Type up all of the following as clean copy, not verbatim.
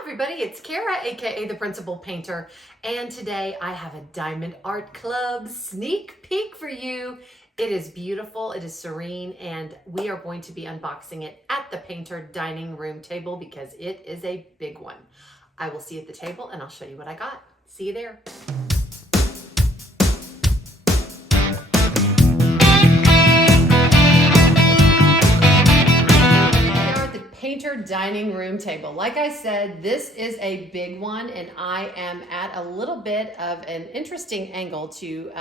everybody, it's Kara, aka the Principal Painter, and today I have a Diamond Art Club sneak peek for you. It is beautiful, it is serene, and we are going to be unboxing it at the Painter dining room table because it is a big one. I will see you at the table and I'll show you what I got. See you there. Painter dining room table. Like I said, this is a big one and I am at a little bit of an interesting angle to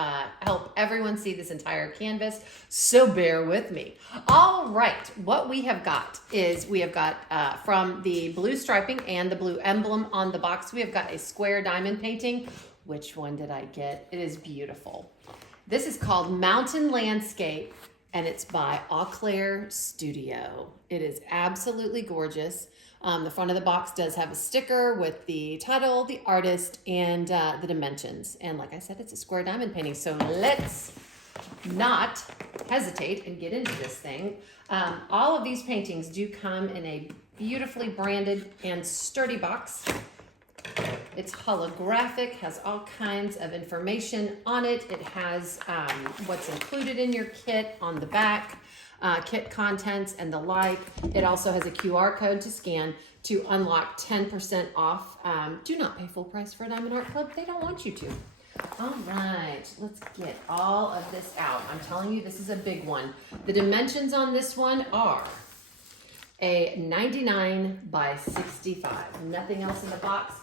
help everyone see this entire canvas, so bear with me. All right, what we have got is we have got from the blue striping and the blue emblem on the box, we have got a square diamond painting. Which one did I get? It is beautiful. This is called Mountain Landscape, and it's by Auclair Studio. It is absolutely gorgeous. The front of the box does have a sticker with the title, the artist, and the dimensions. And like I said, it's a square diamond painting. So let's not hesitate and get into this thing. All of these paintings do come in a beautifully branded and sturdy box. It's holographic, has all kinds of information on it. It has what's included in your kit on the back, kit contents and the like. It also has a QR code to scan to unlock 10% off. Do not pay full price for a Diamond Art Club. They don't want you to. All right, let's get all of this out. I'm telling you, this is a big one. The dimensions on this one are a 99 by 65. Nothing else in the box.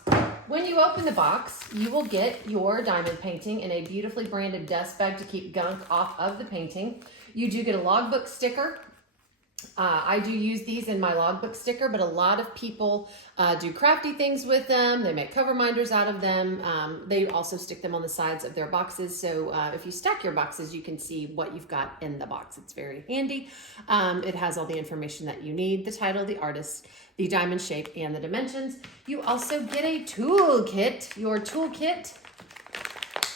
When you open the box, you will get your diamond painting in a beautifully branded dust bag to keep gunk off of the painting. You do get a logbook sticker. I do use these in my logbook sticker, but a lot of people do crafty things with them. They make cover minders out of them. They also stick them on the sides of their boxes. So if you stack your boxes, you can see what you've got in the box. It's very handy. It has all the information that you need, the title, the artist, the diamond shape, and the dimensions. You also get a toolkit. Your toolkit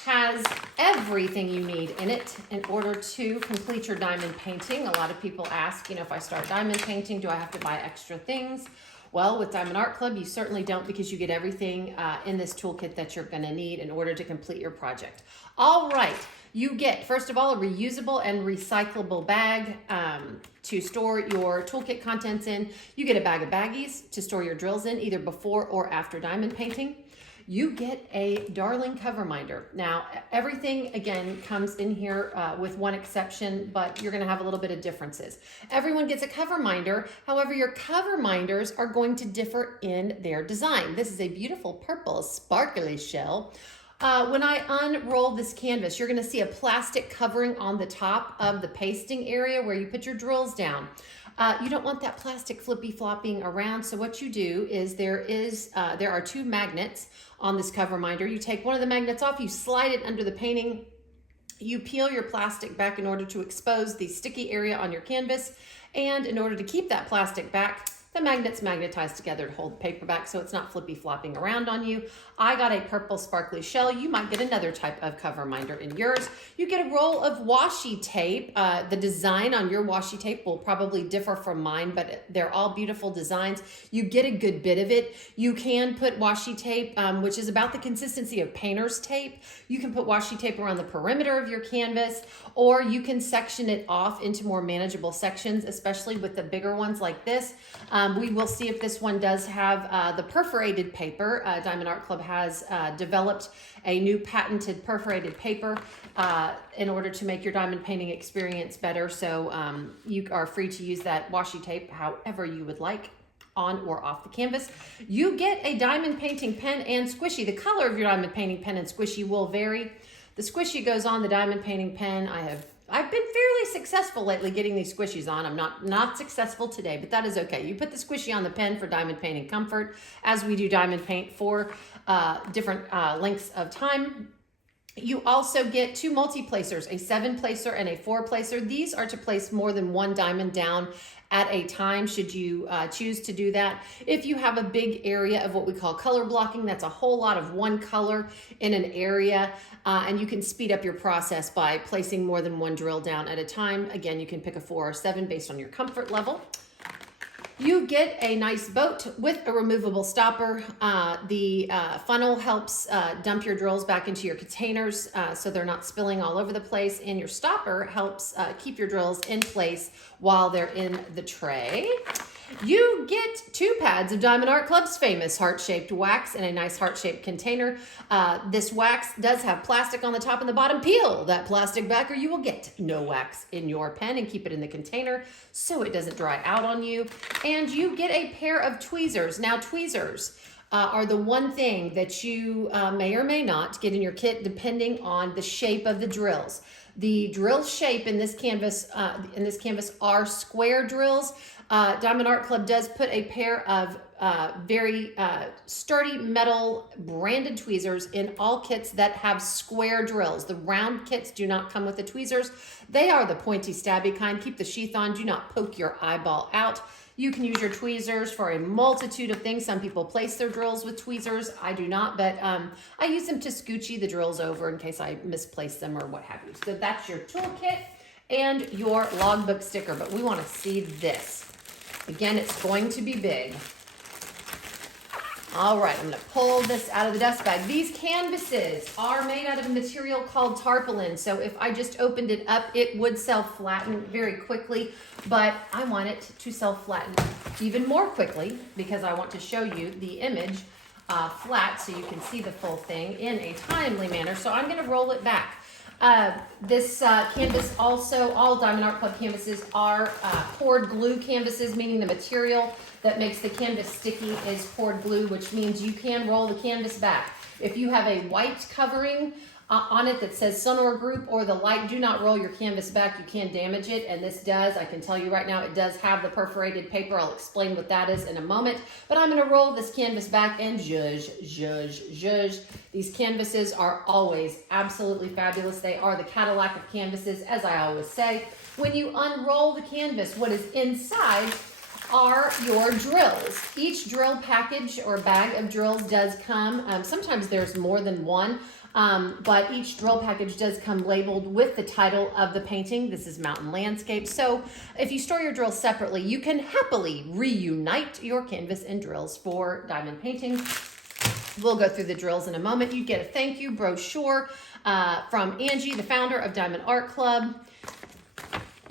has everything you need in it in order to complete your diamond painting. A lot of people ask, if I start diamond painting, do I have to buy extra things? Well, with Diamond Art Club, you certainly don't, because you get everything in this toolkit that you're going to need in order to complete your project. All right, you get, first of all, a reusable and recyclable bag to store your toolkit contents in. You get a bag of baggies to store your drills in, either before or after diamond painting. You get a darling cover minder. Now, everything, again, comes in here with one exception, but you're gonna have a little bit of differences. Everyone gets a cover minder. However, your cover minders are going to differ in their design. This is a beautiful purple sparkly shell. When I unroll this canvas, you're gonna see a plastic covering on the top of the pasting area where you put your drills down. You don't want that plastic flippy flopping around, so what you do is there are two magnets on this cover minder. You take one of the magnets off, you slide it under the painting, you peel your plastic back in order to expose the sticky area on your canvas, and in order to keep that plastic back, the magnets magnetize together to hold the paper back so it's not flippy flopping around on you. I got a purple sparkly shell. You might get another type of cover minder in yours. You get a roll of washi tape. The design on your washi tape will probably differ from mine, but they're all beautiful designs. You get a good bit of it. You can put washi tape, which is about the consistency of painter's tape. You can put washi tape around the perimeter of your canvas, or you can section it off into more manageable sections, especially with the bigger ones like this. We will see if this one does have the perforated paper. Diamond Art Club has developed a new patented perforated paper in order to make your diamond painting experience better. So you are free to use that washi tape however you would like, on or off the canvas. You get a diamond painting pen and squishy. The color of your diamond painting pen and squishy will vary. The squishy goes on the diamond painting pen. I've been fairly successful lately getting these squishies on. I'm not successful today, but that is okay. You put the squishy on the pen for diamond painting comfort, as we do diamond paint for different lengths of time. You also get two multi-placers, a 7-placer and a 4-placer. These are to place more than one diamond down at a time, should you choose to do that. If you have a big area of what we call color blocking, that's a whole lot of one color in an area, and you can speed up your process by placing more than one drill down at a time. Again, you can pick a 4 or 7 based on your comfort level. You get a nice boat with a removable stopper. The funnel helps dump your drills back into your containers so they're not spilling all over the place, and your stopper helps keep your drills in place while they're in the tray. You get 2 pads of Diamond Art Club's famous heart-shaped wax in a nice heart-shaped container. This wax does have plastic on the top and the bottom. Peel that plastic back or you will get no wax in your pen, and keep it in the container so it doesn't dry out on you. And you get a pair of tweezers. Now, tweezers are the one thing that you may or may not get in your kit depending on the shape of the drills. The drill shape in this canvas are square drills. Diamond Art Club does put a pair of very sturdy metal branded tweezers in all kits that have square drills. The round kits do not come with the tweezers. They are the pointy, stabby kind. Keep the sheath on. Do not poke your eyeball out. You can use your tweezers for a multitude of things. Some people place their drills with tweezers. I do not, but I use them to scoochie the drills over in case I misplace them or what have you. So that's your toolkit and your logbook sticker, but we want to see this. Again, it's going to be big. All right, I'm going to pull this out of the dust bag. These canvases are made out of a material called tarpaulin. So if I just opened it up, it would self-flatten very quickly, but I want it to self-flatten even more quickly because I want to show you the image flat so you can see the full thing in a timely manner. So I'm going to roll it back. This canvas also, all Diamond Art Club canvases are poured glue canvases, meaning the material that makes the canvas sticky is poured glue, which means you can roll the canvas back. If you have a white covering on it that says Sonor Group or the light, do not roll your canvas back. You can damage it, and this does. I can tell you right now, it does have the perforated paper. I'll explain what that is in a moment, but I'm going to roll this canvas back and zhuzh, zhuzh, zhuzh. These canvases are always absolutely fabulous. They are the Cadillac of canvases, as I always say. When you unroll the canvas, what is inside are your drills. Each drill package or bag of drills does come, sometimes there's more than one, but each drill package does come labeled with the title of the painting. This is Mountain Landscape. So if you store your drills separately, you can happily reunite your canvas and drills for diamond painting. We'll go through the drills in a moment. You get a thank you brochure from Angie, the founder of Diamond Art Club.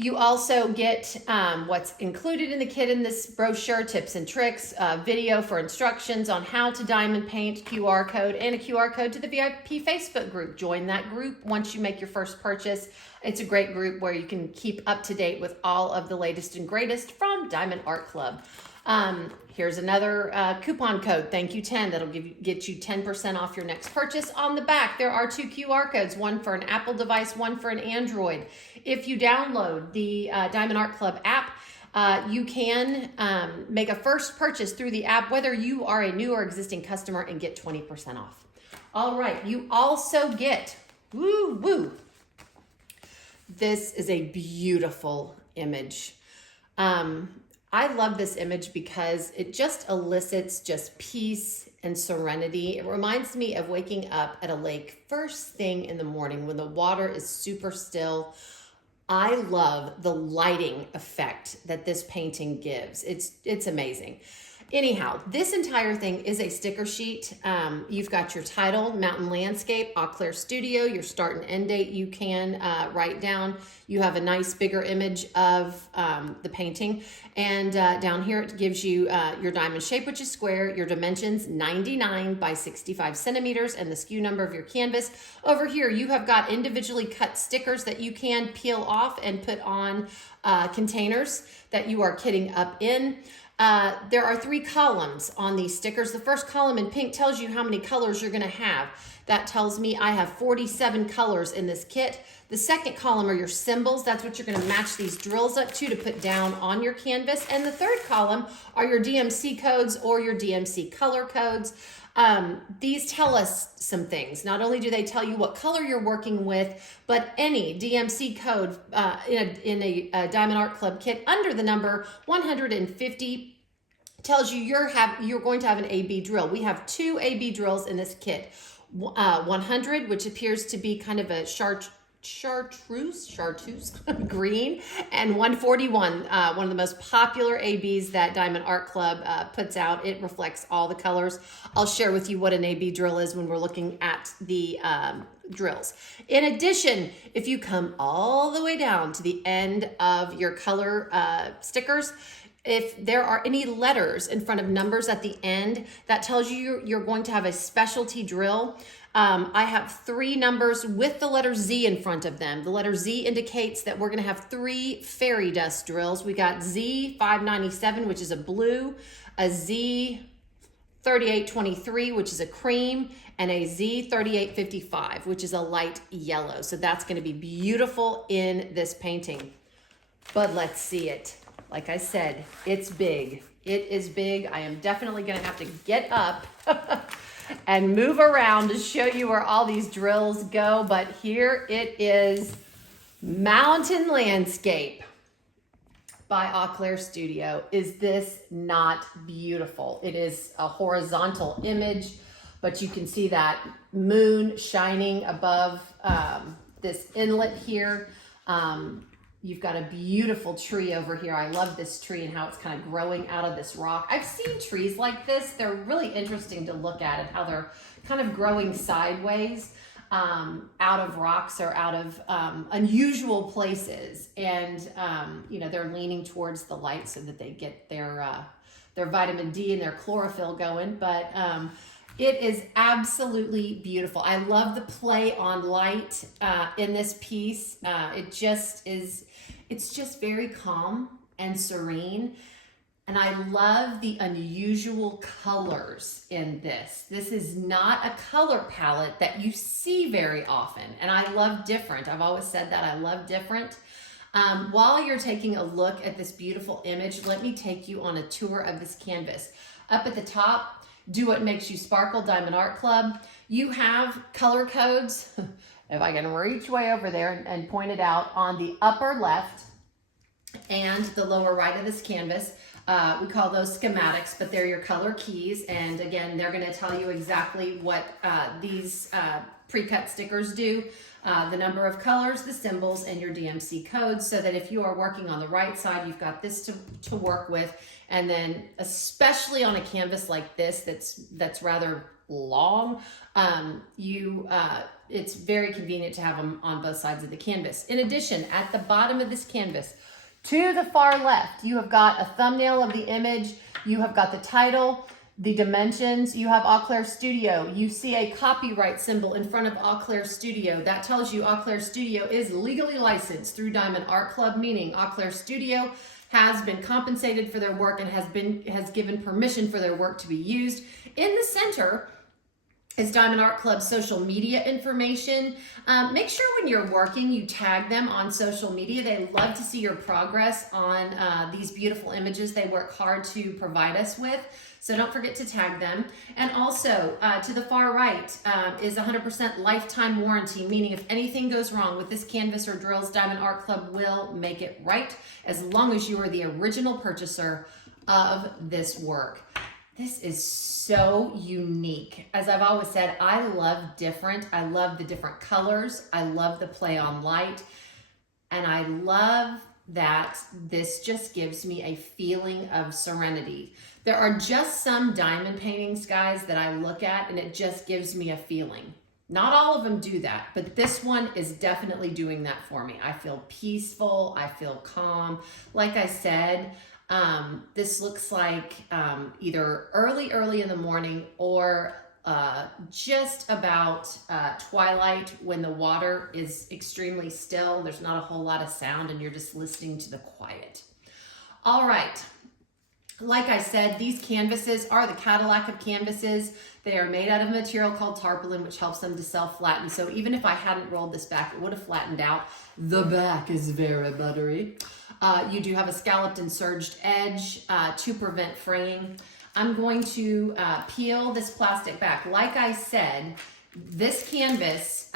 You also get what's included in the kit in this brochure, tips and tricks, video for instructions on how to diamond paint, QR code, and a QR code to the VIP Facebook group. Join that group once you make your first purchase. It's a great group where you can keep up to date with all of the latest and greatest from Diamond Art Club. Here's another coupon code, thank you 10, that'll get you 10% off your next purchase. On the back, there are 2 QR codes, one for an Apple device, one for an Android. If you download the Diamond Art Club app, you can make a first purchase through the app, whether you are a new or existing customer, and get 20% off. All right, you also get, this is a beautiful image. I love this image because it just elicits just peace and serenity. It reminds me of waking up at a lake first thing in the morning when the water is super still. I love the lighting effect that this painting gives. It's amazing. Anyhow, this entire thing is a sticker sheet. You've got your title, Mountain Landscape, Auclair Studio, your start and end date you can write down. You have a nice bigger image of the painting. And down here it gives you your diamond shape, which is square, your dimensions 99 by 65 centimeters, and the SKU number of your canvas. Over here you have got individually cut stickers that you can peel off and put on containers that you are kitting up in. There are 3 columns on these stickers. The first column in pink tells you how many colors you're going to have. That tells me I have 47 colors in this kit. The second column are your symbols. That's what you're going to match these drills up to put down on your canvas. And the third column are your DMC codes or your DMC color codes. These tell us some things. Not only do they tell you what color you're working with, but any DMC code in a Diamond Art Club kit under the number 150 tells you you're going to have an AB drill. We have 2 AB drills in this kit. 100, which appears to be kind of a chartreuse green, and 141, one of the most popular ABs that Diamond Art Club puts out. It reflects all the colors. I'll share with you what an AB drill is when we're looking at the drills. In addition, if you come all the way down to the end of your color stickers, if there are any letters in front of numbers at the end, that tells you you're going to have a specialty drill. I have 3 numbers with the letter Z in front of them. The letter Z indicates that we're going to have 3 fairy dust drills. We got Z597, which is a blue, a Z3823, which is a cream, and a Z3855, which is a light yellow. So that's going to be beautiful in this painting. But let's see it. Like I said, it's big. It is big. I am definitely going to have to get up and move around to show you where all these drills go. But here it is, Mountain Landscape by Auclair Studio. Is this not beautiful? It is a horizontal image, but you can see that moon shining above this inlet here. You've got a beautiful tree over here. I love this tree and how it's kind of growing out of this rock. I've seen trees like this. They're really interesting to look at and how they're kind of growing sideways out of rocks or out of unusual places. And, you know, they're leaning towards the light so that they get their vitamin D and their chlorophyll going. But it is absolutely beautiful. I love the play on light in this piece. It's just very calm and serene. And I love the unusual colors in this. This is not a color palette that you see very often. And I love different. I've always said that I love different. While you're taking a look at this beautiful image, let me take you on a tour of this canvas. Up at the top, Do What Makes You Sparkle, Diamond Art Club. You have color codes. If I can reach way over there and point it out, on the upper left and the lower right of this canvas, we call those schematics, but they're your color keys. And again, they're going to tell you exactly what these pre-cut stickers do. The number of colors, the symbols, and your DMC codes, so that if you are working on the right side, you've got this to work with. And then especially on a canvas like this that's rather long, it's very convenient to have them on both sides of the canvas. In addition, at the bottom of this canvas, to the far left, you have got a thumbnail of the image, you have got the title, the dimensions, you have Auclair Studio. You see a copyright symbol in front of Auclair Studio. That tells you Auclair Studio is legally licensed through Diamond Art Club, meaning Auclair Studio has been compensated for their work and has given permission for their work to be used. In the center is Diamond Art Club's social media information. Make sure when you're working, you tag them on social media. They love to see your progress on these beautiful images they work hard to provide us with. So don't forget to tag them. And also to the far right is 100% lifetime warranty, meaning if anything goes wrong with this canvas or drills, Diamond Art Club will make it right as long as you are the original purchaser of this work. This is so unique. As I've always said, I love different. I love the different colors. I love the play on light. And I love that this just gives me a feeling of serenity. There are just some diamond paintings, guys, that I look at and it just gives me a feeling. Not all of them do that, but this one is definitely doing that for me. I feel peaceful. I feel calm. Like I said, this looks like either early in the morning or just about twilight, when the water is extremely still. There's not a whole lot of sound and you're just listening to the quiet. All right. Like I said, these canvases are the Cadillac of canvases. They are made out of a material called tarpaulin, which helps them to self-flatten. So even if I hadn't rolled this back, it would have flattened out. The back is very buttery. You do have a scalloped and surged edge to prevent fraying. I'm going to peel this plastic back. Like I said, this canvas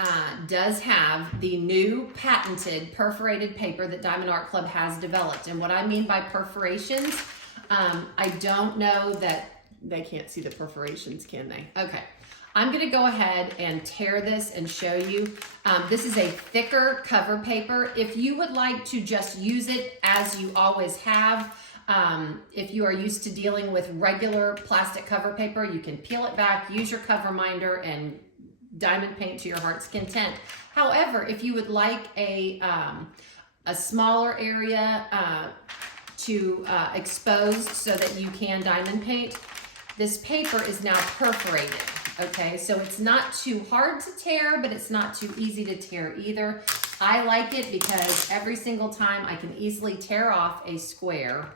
does have the new patented perforated paper that Diamond Art Club has developed. And what I mean by perforations, I don't know that They can't see the perforations, can they? Okay. I'm going to go ahead and tear this and show you. This is a thicker cover paper. If you would like to just use it as you always have, if you are used to dealing with regular plastic cover paper, you can peel it back, use your cover minder, and diamond paint to your heart's content. However, if you would like a smaller area to expose so that you can diamond paint, this paper is now perforated. Okay, so it's not too hard to tear, but it's not too easy to tear either. I like it because every single time I can easily tear off a square.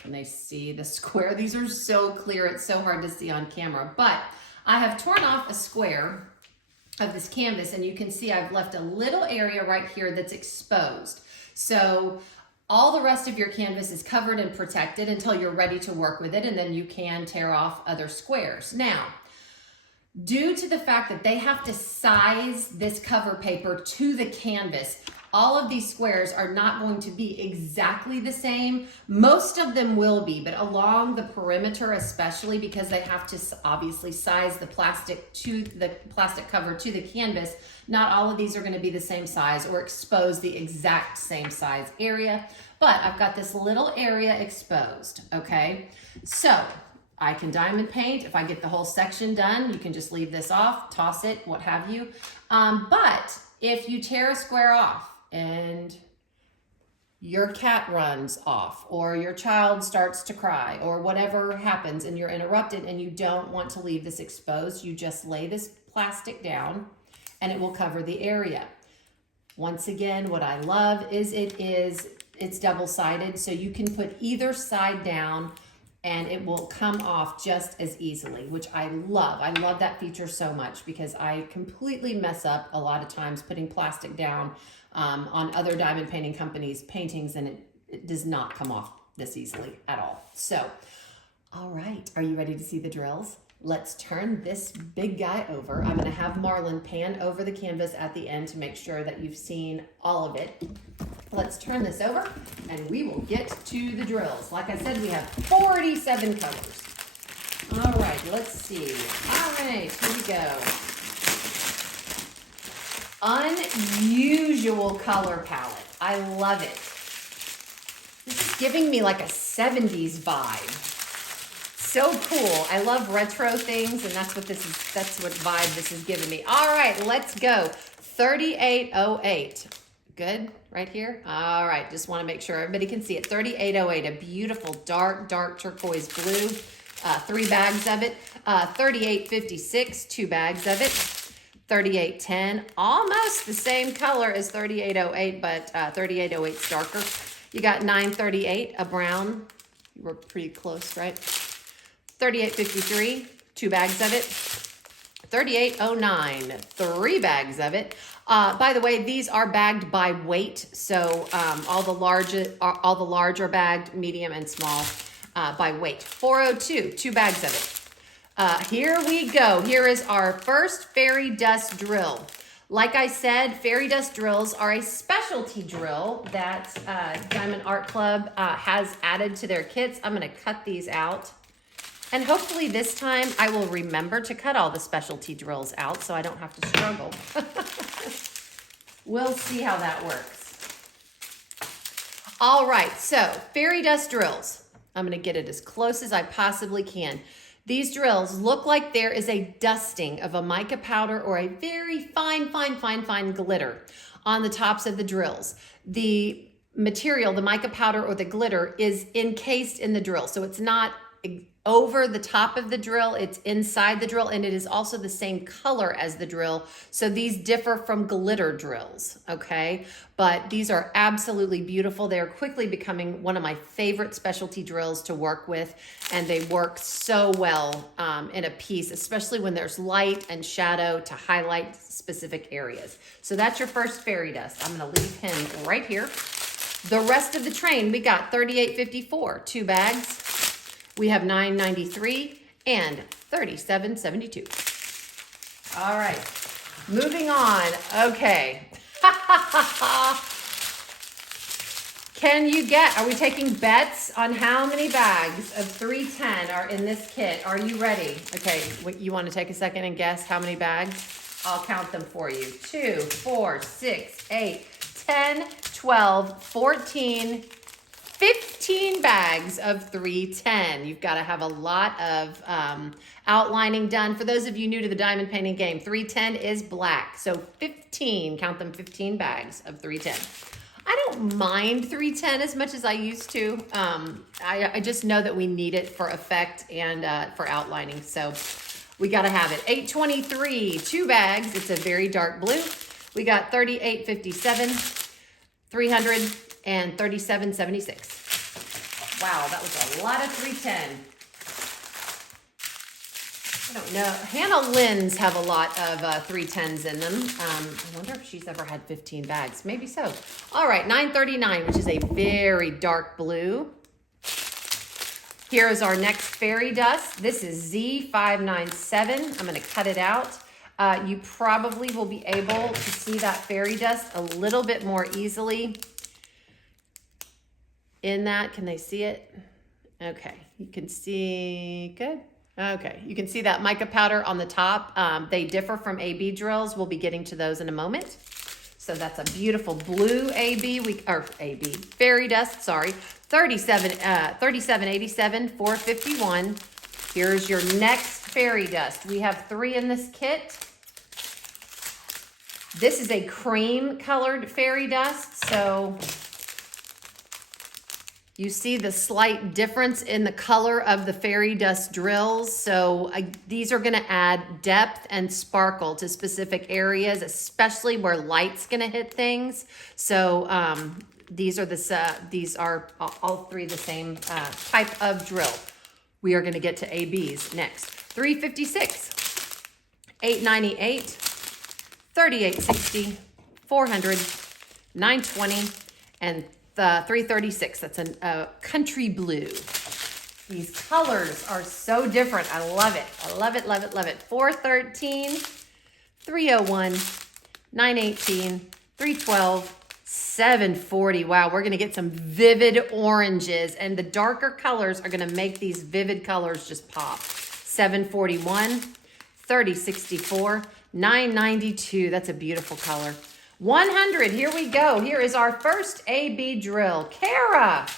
Can they see the square? These are so clear, it's so hard to see on camera. But I have torn off a square of this canvas, and you can see I've left a little area right here that's exposed. So all the rest of your canvas is covered and protected until you're ready to work with it, and then you can tear off other squares. Now, due to the fact that they have to size this cover paper to the canvas, all of these squares are not going to be exactly the same. Most of them will be, but along the perimeter, especially because they have to obviously size the plastic cover to the canvas, not all of these are going to be the same size or expose the exact same size area. But I've got this little area exposed, okay? So I can diamond paint. If I get the whole section done, you can just leave this off, toss it, what have you. But if you tear a square off and your cat runs off, or your child starts to cry, or whatever happens and you're interrupted and you don't want to leave this exposed, you just lay this plastic down and it will cover the area. Once again, what I love is it's double-sided, so you can put either side down and it will come off just as easily, which I love. I love that feature so much because I completely mess up a lot of times putting plastic down on other diamond painting companies' paintings, and it does not come off this easily at all. So, all right, are you ready to see the drills? Let's turn this big guy over. I'm gonna have Marlon pan over the canvas at the end to make sure that you've seen all of it. Let's turn this over and we will get to the drills. Like I said, we have 47 colors. All right, let's see. All right, here we go. Unusual color palette. I love it. This is giving me like a 70s vibe. So cool. I love retro things, and that's what vibe this is giving me. All right, let's go. 3808. Good, right here? All right, just want to make sure everybody can see it. 3808, a beautiful dark turquoise blue. 3 bags of it. 3856, 2 bags of it. 3810, almost the same color as 3808, but 3808 is darker. You got 938, a brown. You were pretty close, right? 3853, 2 bags of it. 3809, 3 bags of it. By the way, these are bagged by weight, so all the large are bagged, medium and small, by weight. 402, 2 bags of it. Here we go. Here is our first fairy dust drill. Like I said, fairy dust drills are a specialty drill that Diamond Art Club has added to their kits. I'm going to cut these out. And hopefully this time I will remember to cut all the specialty drills out so I don't have to struggle. We'll see how that works. All right, so fairy dust drills. I'm going to get it as close as I possibly can. These drills look like there is a dusting of a mica powder or a very fine glitter on the tops of the drills. The material, the mica powder or the glitter, is encased in the drill. So it's not over the top of the drill, it's inside the drill, and it is also the same color as the drill. So these differ from glitter drills, okay? But these are absolutely beautiful. They're quickly becoming one of my favorite specialty drills to work with, and they work so well in a piece, especially when there's light and shadow to highlight specific areas. So that's your first fairy dust. I'm gonna leave him right here. The rest of the train, we got 3854, 2 bags. We have 993 and 3772. All right, moving on. Okay. Can you are we taking bets on how many bags of 310 are in this kit? Are you ready? Okay, you want to take a second and guess how many bags? I'll count them for you. 2, 4, 6, 8, 10, 12, 14, 15 bags of 310. You've got to have a lot of outlining done. For those of you new to the diamond painting game, 310 is black. So 15, count them, 15 bags of 310. I don't mind 310 as much as I used to. I just know that we need it for effect and for outlining. So we got to have it. 823, 2 bags. It's a very dark blue. We got 3857, 300, and 3776. Wow, that was a lot of 310. I don't know. Hannah Lynn's have a lot of 310s in them. I wonder if she's ever had 15 bags. Maybe so. All right, 939, which is a very dark blue. Here is our next fairy dust. This is Z597. I'm going to cut it out. You probably will be able to see that fairy dust a little bit more easily in that. Can they see it? Okay, you can see, good. Okay, you can see that mica powder on the top. They differ from AB drills. We'll be getting to those in a moment. So that's a beautiful blue fairy dust, sorry. 3787, 451. Here's your next fairy dust. We have 3 in this kit. This is a cream colored fairy dust, so you see the slight difference in the color of the fairy dust drills. So these are gonna add depth and sparkle to specific areas, especially where light's gonna hit things. So these are all 3 the same type of drill. We are gonna get to ABs next. 356, 898, 3860, 400, 920, and 336. That's a country blue. These colors are so different. I love it. I love it, love it, love it. 413, 301, 918, 312, 740. Wow, we're going to get some vivid oranges, and the darker colors are going to make these vivid colors just pop. 741, 3064, 992. That's a beautiful color. 100, here we go. Here is our first AB drill. Kara,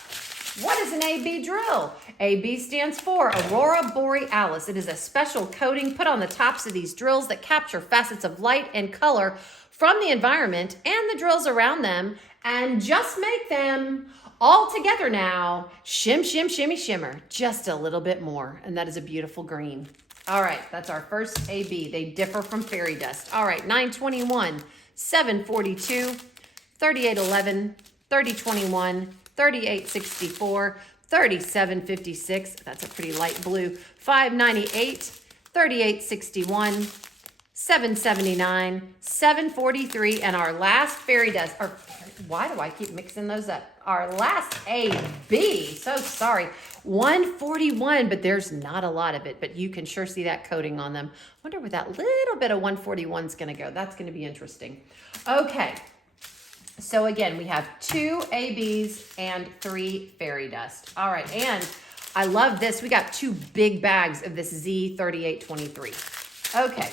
what is an AB drill? AB stands for Aurora Borealis. It is a special coating put on the tops of these drills that capture facets of light and color from the environment and the drills around them and just make them all together now. Shim, shim, shimmy, shimmer. Just a little bit more. And that is a beautiful green. All right, that's our first AB. They differ from fairy dust. All right, 921. 742, 3811, 3021, 3864, 3756. That's a pretty light blue. 598, 3861, 779, 743, and our last fairy dust. Or why do I keep mixing those up? Our last AB. So sorry. 141, but there's not a lot of it, but you can sure see that coating on them. I wonder where that little bit of 141 is going to go. That's going to be interesting. Okay. So again, we have 2 ABs and 3 fairy dust. All right. And I love this. We got 2 big bags of this Z3823. Okay.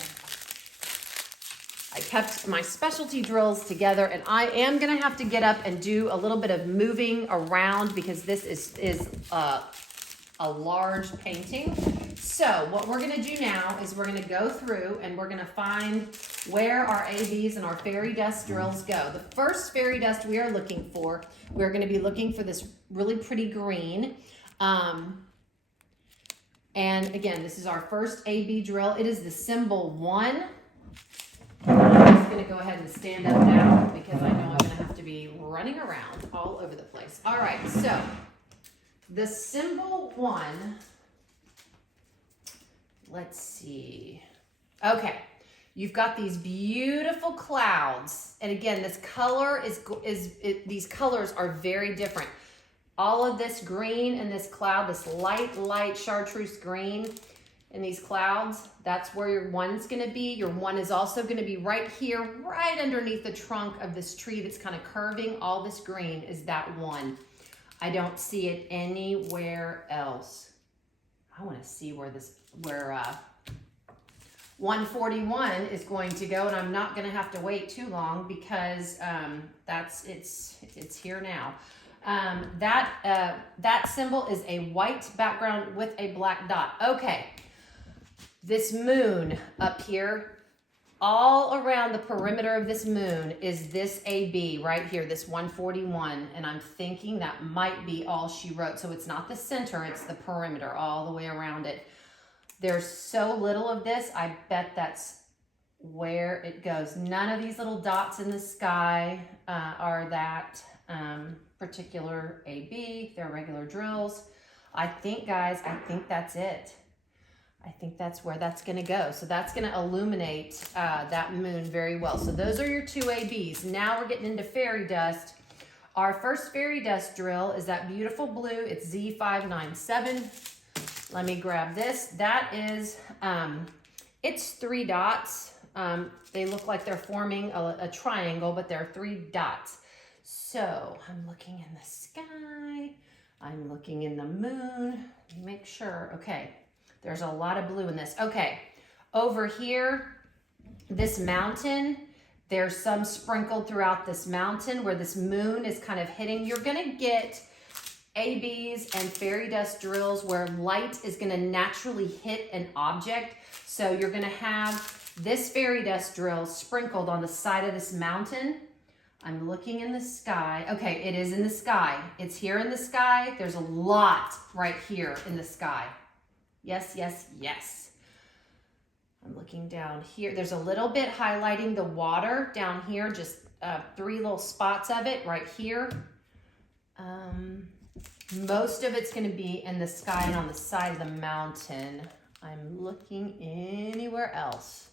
I kept my specialty drills together, and I am going to have to get up and do a little bit of moving around because this is a large painting. So what we're going to do now is we're going to go through and we're going to find where our ABs and our fairy dust drills go. The first fairy dust we are looking for, we're going to be looking for this really pretty green. And again, this is our first AB drill. It is the symbol 1. I'm just going to go ahead and stand up now because I know I'm going to have to be running around all over the place. All right, so the symbol 1, let's see. Okay, you've got these beautiful clouds. And again, this color these colors are very different. All of this green and this cloud, this light chartreuse green, in these clouds, that's where your one's gonna be. Your one is also gonna be right here, right underneath the trunk of this tree that's kind of curving. All this green is that one. I don't see it anywhere else. I wanna see where 141 is going to go, and I'm not gonna have to wait too long because it's here now. That symbol is a white background with a black dot. Okay, this moon up here, all around the perimeter of this moon is this AB right here, this 141, and I'm thinking that might be all she wrote. So it's not the center, it's the perimeter all the way around it. There's so little of this, I bet that's where it goes. None of these little dots in the sky are that particular AB. They're regular drills. I think, guys, that's it. I think that's where that's gonna go. So that's gonna illuminate that moon very well. So those are your two ABs. Now we're getting into fairy dust. Our first fairy dust drill is that beautiful blue. It's Z597. Let me grab this. That is, it's 3 dots. They look like they're forming a triangle, but they're 3 dots. So I'm looking in the sky. I'm looking in the moon. Make sure, okay. There's a lot of blue in this. Okay, over here, this mountain, there's some sprinkled throughout this mountain where this moon is kind of hitting. You're gonna get ABs and fairy dust drills where light is gonna naturally hit an object. So you're gonna have this fairy dust drill sprinkled on the side of this mountain. I'm looking in the sky. Okay, it is in the sky. It's here in the sky. There's a lot right here in the sky. Yes, yes, yes. I'm looking down here. There's a little bit highlighting the water down here, just 3 little spots of it right here. Most of it's gonna be in the sky and on the side of the mountain. I'm looking anywhere else.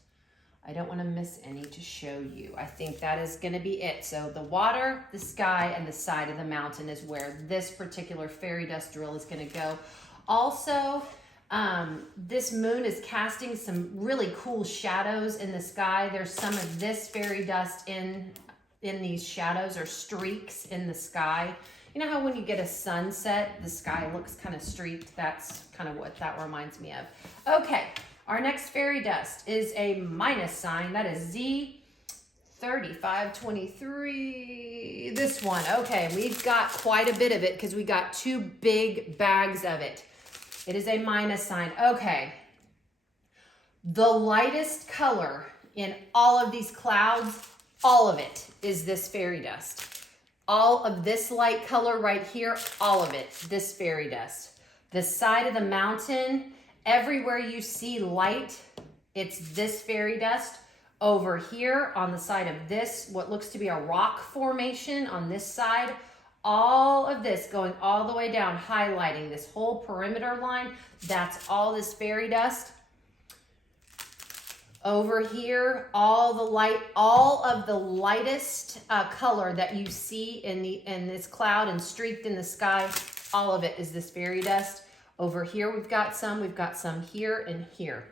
I don't wanna miss any to show you. I think that is gonna be it. So the water, the sky, and the side of the mountain is where this particular fairy dust drill is gonna go. Also, this moon is casting some really cool shadows in the sky. There's some of this fairy dust in these shadows or streaks in the sky. You know how when you get a sunset, the sky looks kind of streaked? That's kind of what that reminds me of. Okay, our next fairy dust is a minus sign. That is Z3523. This one. Okay, we've got quite a bit of it because we got 2 big bags of it. It is a minus sign. Okay. The lightest color in all of these clouds, all of it is this fairy dust. All of this light color right here, all of it, this fairy dust. The side of the mountain, everywhere you see light, it's this fairy dust. Over here on the side of this, what looks to be a rock formation on this side, all of this going all the way down, highlighting this whole perimeter line, that's all this fairy dust. Over here, all of the lightest color that you see in this cloud and streaked in the sky, all of it is this fairy dust. Over here, we've got some here and here.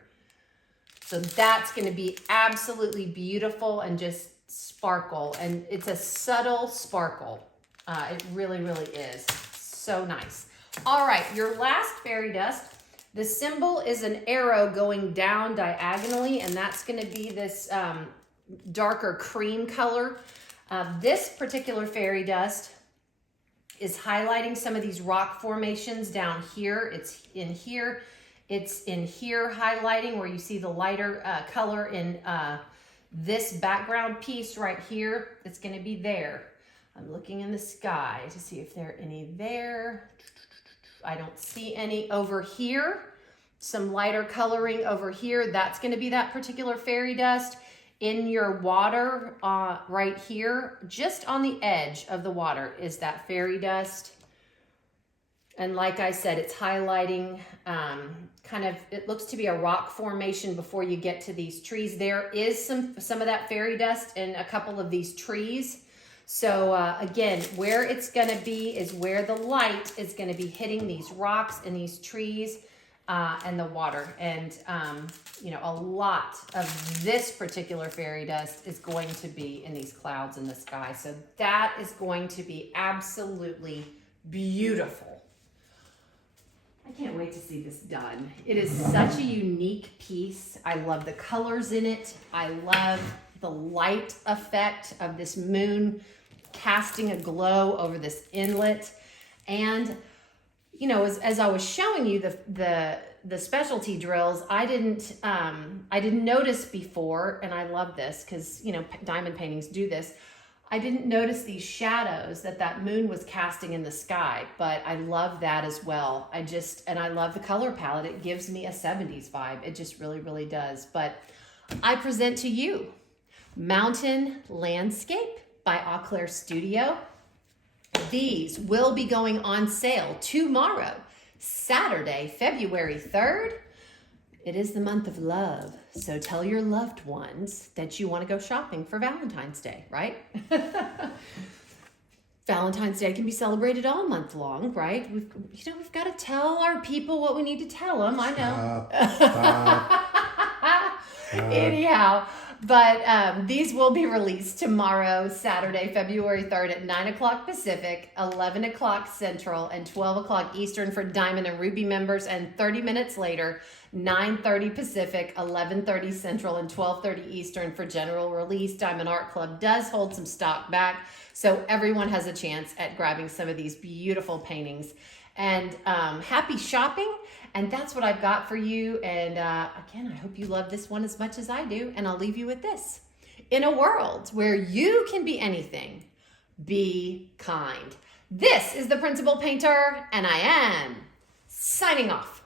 So that's gonna be absolutely beautiful and just sparkle. And it's a subtle sparkle. It really, really is. So nice. All right, your last fairy dust. The symbol is an arrow going down diagonally, and that's going to be this darker cream color. This particular fairy dust is highlighting some of these rock formations down here. It's in here. It's in here highlighting where you see the lighter color in this background piece right here. It's going to be there. I'm looking in the sky to see if there are any there. I don't see any over here. Some lighter coloring over here. That's going to be that particular fairy dust. In your water right here, just on the edge of the water is that fairy dust. And like I said, it's highlighting kind of, it looks to be a rock formation before you get to these trees. There is some of that fairy dust in a couple of these trees. So again, where it's going to be is where the light is going to be hitting these rocks and these trees. and the water. And, you know, a lot of this particular fairy dust is going to be in these clouds in the sky. So that is going to be absolutely beautiful. I can't wait to see this done. It is such a unique piece. I love the colors in it. I love the light effect of this moon casting a glow over this inlet. And you know, as I was showing you the specialty drills, I didn't notice before, and I love this because, you know, diamond paintings do this. I didn't notice these shadows that moon was casting in the sky, but I love that as well. And I love the color palette. It gives me a 70s vibe. It just really, really does. But I present to you Mountain Landscape by Auclair Studio. These will be going on sale tomorrow, Saturday, February 3rd. It is the month of love, so tell your loved ones that you want to go shopping for Valentine's Day, right? Valentine's Day can be celebrated all month long, right? We've got to tell our people what we need to tell them. I know. Anyhow. But these will be released tomorrow, Saturday, February 3rd at 9 o'clock Pacific, 11 o'clock Central, and 12 o'clock Eastern for Diamond and Ruby members. And 30 minutes later, 9:30 Pacific, 11:30 Central, and 12:30 Eastern for general release. Diamond Art Club does hold some stock back, so everyone has a chance at grabbing some of these beautiful paintings. And happy shopping. And that's what I've got for you. And again, I hope you love this one as much as I do. And I'll leave you with this. In a world where you can be anything, be kind. This is the Principal Painter, and I am signing off.